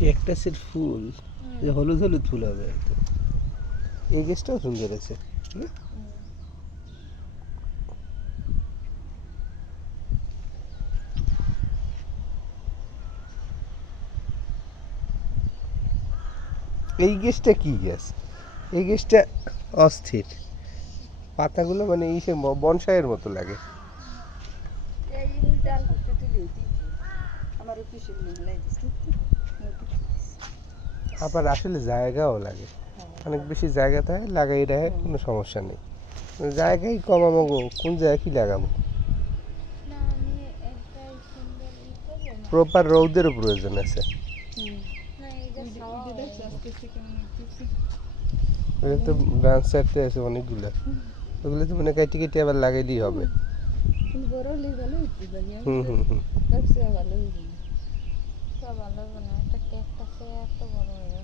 ক্যাকটাসের ফুল যে হলুদ হলুদ ফুল হবে একদম এই গাছটাও সুন্দর আছে? এই গাছটা কি গাছ? এই গাছটা অস্থির। পাতাগুলো মানে এই সে বনসাইয়ের মতো লাগে। এই ডাল করতে তুলে আমার আবার আসলে জায়গাও লাগে। অনেক বেশি জায়গা থাকে লাগাই রাখে কোনো সমস্যা নেই। জায়গায় কমাবো গো কোন জায়গায় কি লাগাবো? প্রপার রৌদেরও প্রয়োজন আছে। ওটা তো ব্রাঞ্চ সাইডে আছে অনেকগুলো। ওগুলো তো মানে কেটে কেটে আবার লাগাইলেই হবে। হুম। হুম হুম ব্যবসা ভালো হইবে তা ভালো হবে না একটা ক্যাকটাসে এত বড় হয়ে